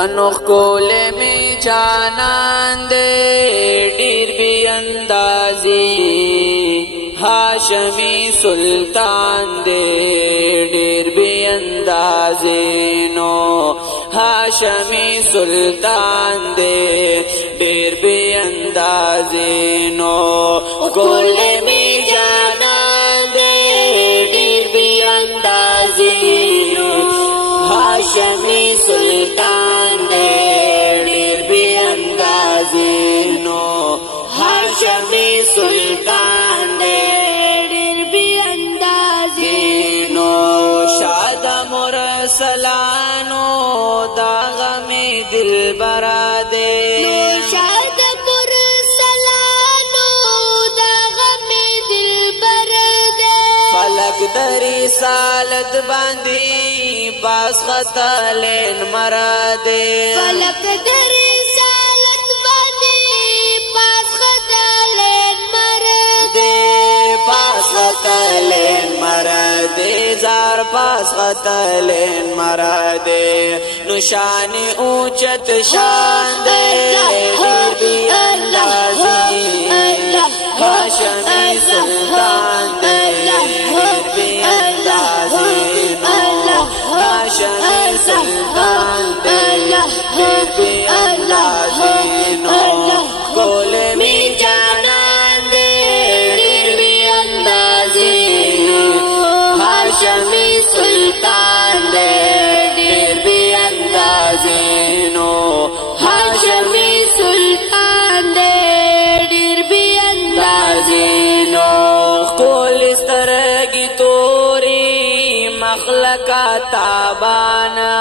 ونخ کول می جانان دے ډیر بی اندازی هاشمی سلطان دے ډیر بی اندازی نو هاشمی سلطان دے ډیر بی اندازی نو کول می جانان دے ډیر بی اندازی نو هاشمی سلطان دے ډیر بی اندازی نو هاشمی سلطان دے ډیر بی اندازی نو شاد مرسلانو داغ میں دل برا دے شاد مرسلانو داغ میں دل برا دے فلک دری سالت باندی پاس خطالین مرا دے فلک دری سالت باندی پاس خطالین مرا دے پاس خطالین مرا دے زار پاس خطالین مرا دے نشان اوچت شان دے دیر بی اندازی ہاشمی سلطان دے دیر بی اندازی نو هاشمی سلطان دے دیر بی اندازی نو کول می جانان دے دیر بی اندازی نو هاشمی سلطان دے دیر بی اندازی نو هاشمی سلطان دے دیر بی اندازی نو کول استرگی توری مخلقا تابانا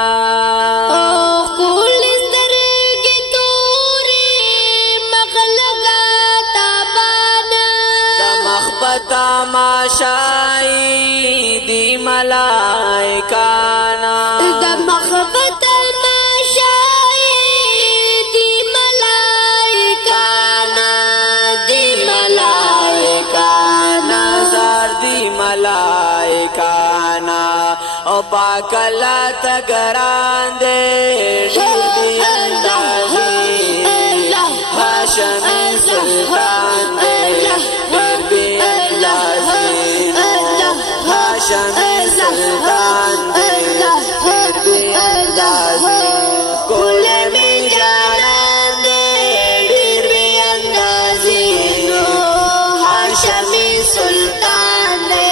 کول سترګې تورې مخلقا تابانا د مخبتا ماشائی دی ملائکانا د مخبت الماشای دی ملائکانا دی ملائکانا زار دی ملائکانا او پاکلا تگران دے دیر بی اندازی هاشمی سلطان دے دیر بی اندازی نو هاشمی سلطان دے دیر بی اندازی کول می جانان دے دیر بی اندازی نو هاشمی سلطان دے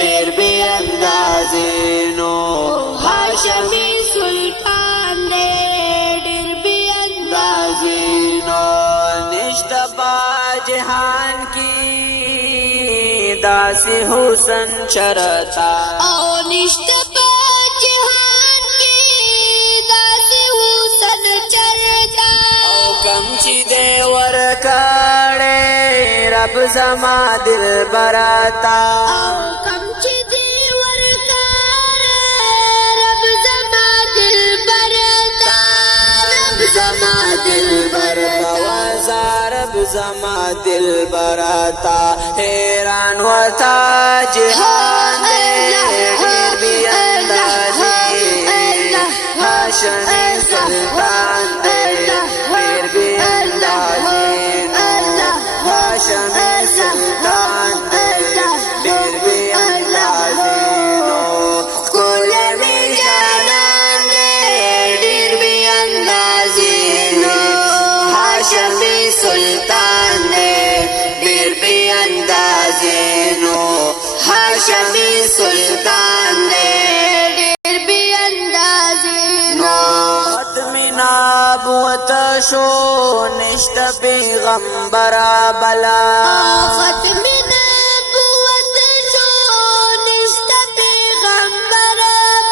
دیر بی اندازی نو هاشمی سلطان دے ډېر بی اندازی نو نشتا پا جہان کی داسی حسن چرتا او نشته په جهان کې داسې حسن چرتا او کم چی دے ورکاڑے رب زما دل براتا او کم چې دی ورکاړه رب زما دل برتا رب زما دل برتا وزا رب زما دل براتا حیران ورتا جہان دے دیر بی اندازی هاشمی سلطان دے دیر بی اندازی نو هاشمی سلطان دے دیر بی اندازی نو کول می جانان دے دیر بی اندازی نو هاشمی سلطان دے دیر بی اندازی نو هاشمی سلطان دے ډېر بی اندازې نو ختم نبوت شو نشتا پیغمبر بلا ختم نبوت شو نشته پیغمبر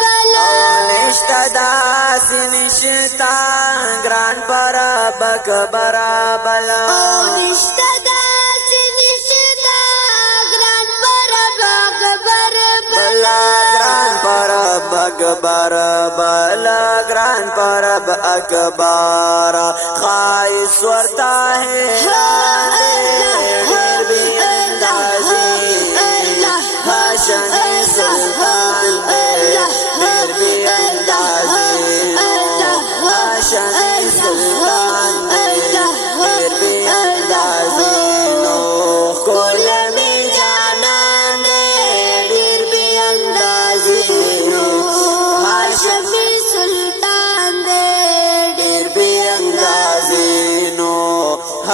بلا نشتا داسی نشتا گران پر بکبر بلا نشته داسې نشته ګران پر باغبر بلا گران پر بکبر بلا گران پر اکبر خائص ورتا ہے دیر بی اندازی هاشمی سلطان دے دیر بی اندازی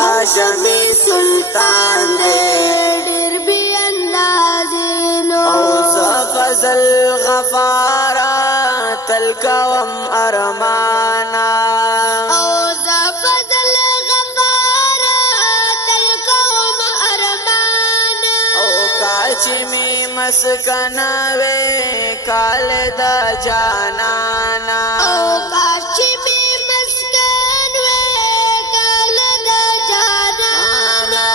हाशमी सुल्तान दे ढेर भी अंदाज़ीनो फजल गफारा तलकवम अरमाना फजल गफारा तलकवम अरमाना काची में मस्कन वे काल द जानाना काशी में मस्कन वे काल द जानाना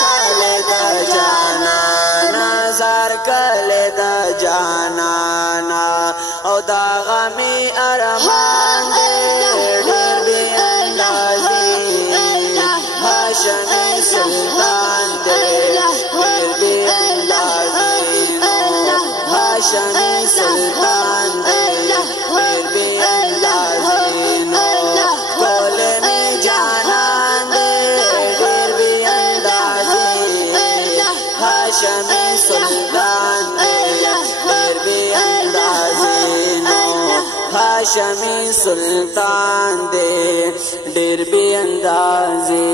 काल द जानाना जार काल द जानाना ओ दागा में अरमान दे ढेर भी अंदाज़ी हाशमी सुल्तान दे ढेर भी अंदाज़ी हाशमी सुल्तान दे ढेर भी अंदाज़ी कोले में जानान दे ढेर भी अंदाज़ी हाशमी सुल्तान दे ढेर भी अंदाज़ी हाशमी सुल्तान दे ढेर भी अंदाज़ी